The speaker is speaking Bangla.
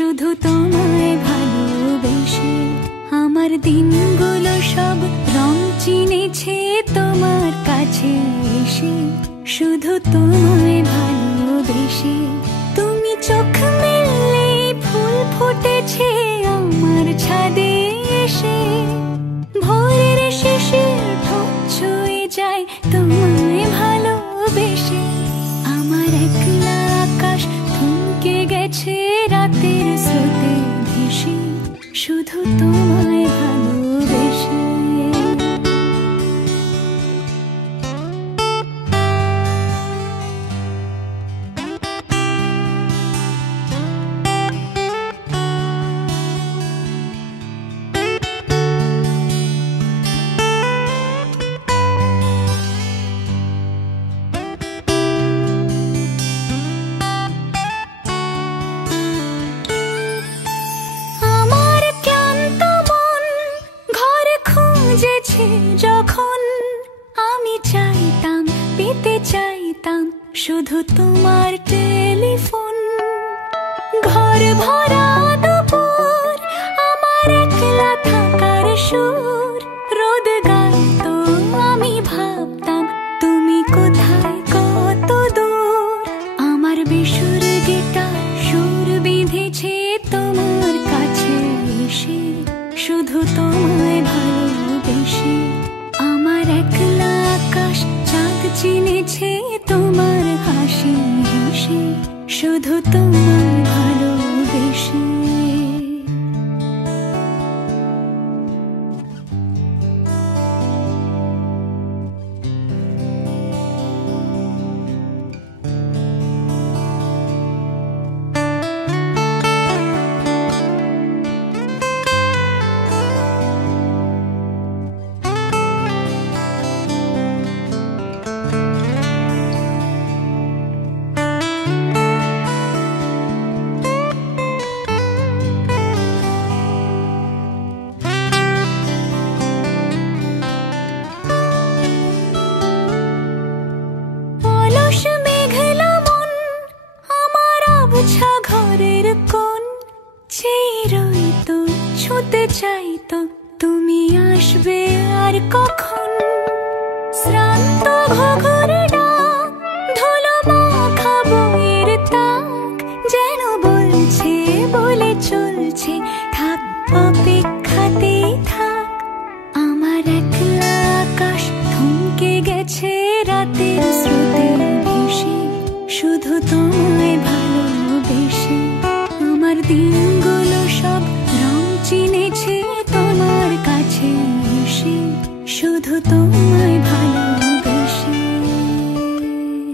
শুধু তোমায় ভালোবেসে। আমার দিনগুলো সব রং চিনেছে তোমার কাছে এসে, শুধু তোমায় ভালোবেসে। তুমি চোখ মেললে ফুল ফুটেছে আমার ছাদে এসে, ভোরের শিশির ঠোঁট ছুঁয়ে যায় তোমায় ভালোবেসে। আমার একলা আকাশ থমকে গেছে রাতের স্রোতে ভেসে, শুধু তোমায় ভালোবেসে। যখন আমি চাইতাম, পেতে চাইতাম শুধু তোমার টেলিফোন। ঘর ভরা দুপুর, আমার একলা থাকার সুর, রোদ গাইতো আমি ভাবতাম তুমি কোথায় কত দূর। আমার বেসুর গিটার সুর বিঁধেছে তোমার কাছে এসে, শুধু তোমায় ভালোবেসে। আমার একলা আকাশ চাঁদ চিনেছে তোমার হাসি হেসে, শুধু তোমায় ভালোবেসে। ঘরের কোণ চেয়ে রইতো, ছুঁতে চাইতো তুমি আসবে আর কখন। শ্রান্ত ঘুঘুর ডাক, ধুলো মাখা বইয়ের তাক, যেন বলছে বলে চলছে থাক অপেক্ষাতেই থাক। আমার একলা আকাশ থমকে গেছে রাতের স্রোতে ভেসে, শুধু তোমায় ভালোবেসে। আমার দিন